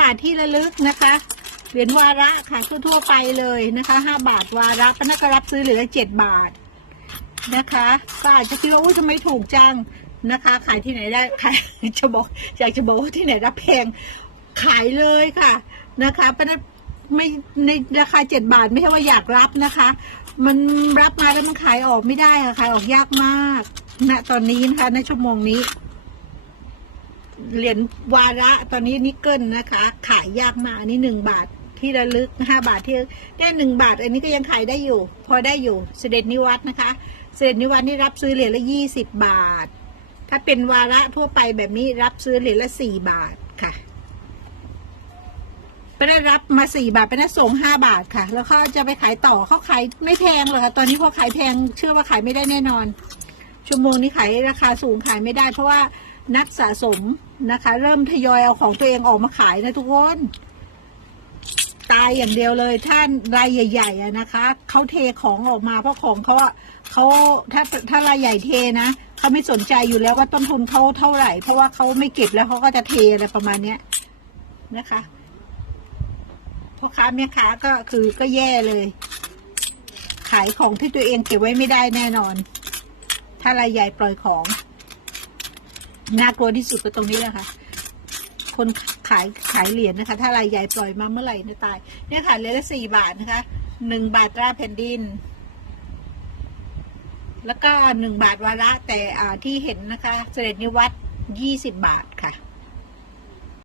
บาทที่ระลึกนะคะเหรียญวาระค่ะทั่วๆไปเลยนะคะห้าบาทวาระพนักรับซื้อเหรียญละเจ็ดบาทนะคะก็อาจจะคิดว่าอุ้ยทำไมถูกจังนะคะ ขายที่ไหนได้ขายจะบอกอยากจะบอกว่าที่ไหนรับแพงขายเลยค่ะนะคะเพนั้นไม่ในราคาเจ็ดบาทไม่ใช่ว่าอยากรับนะคะ มันรับมาแล้วมันขายออกไม่ได้ค่ะขายออกยากมากณตอนนี้นะคะในชั่วโมงนี้ เหรียญวาระตอนนี้นิกเกิลนะคะ ขายยากมากอันนี้หนึ่งบาทที่ระลึกห้าบาทที่ได้หนึ่งบาท อันนี้ก็ยังขายได้อยู่ พอได้อยู่เสด็จนิวัตนะคะ เสด็จนิวัตนี่รับซื้อเหรียญละยี่สิบบาท ถ้าเป็นวาระทั่วไปแบบนี้รับซื้อเหรียญละสี่บาทค่ะไปได้รับมาสี่บาทไปได้ส่งห้าบาทค่ะ แล้วเขาจะไปขายต่อเขาขายไม่แพงเลยค่ะ ตอนนี้พอขายแพงเชื่อว่าขายไม่ได้แน่นอน ชั่วโมงนี้ขายราคาสูงขายไม่ได้ เพราะว่า นักสะสมนะคะ เริ่มทยอยเอาของตัวเองออกมาขายนะทุกคน ตายอย่างเดียวเลยถ้านรายใหญ่ๆอะนะคะเขาเทของออกมาเพราะของเขาอะเขาถ้าถ้ารายใหญ่เทนะเขาไม่สนใจอยู่แล้วว่าต้นทุนเขาเท่าไหร่ เพราะว่าเขาไม่เก็บแล้วเขาก็จะเทอะไรประมาณเนี้ยนะคะพ่อค้าแม่ค้าก็คือก็แย่เลย ขายของที่ตัวเองเก็บไว้ไม่ได้แน่นอน ถ้ารายใหญ่ปล่อยของ น่ากลัวที่สุดก็ตรงนี้แหละค่ะ คนขายขายเหรียญนะคะ ถ้ารายใหญ่ปล่อยมาเมื่อไหร่เนี่ยตาย เนี่ยค่ะเหรียญละสี่บาทนะคะหนึ่งบาทตราแผ่นดิน แล้วก็หนึ่งบาทวาระแต่อ่าที่เห็นนะคะ เสด็จนิวัตยี่สิบบาทค่ะ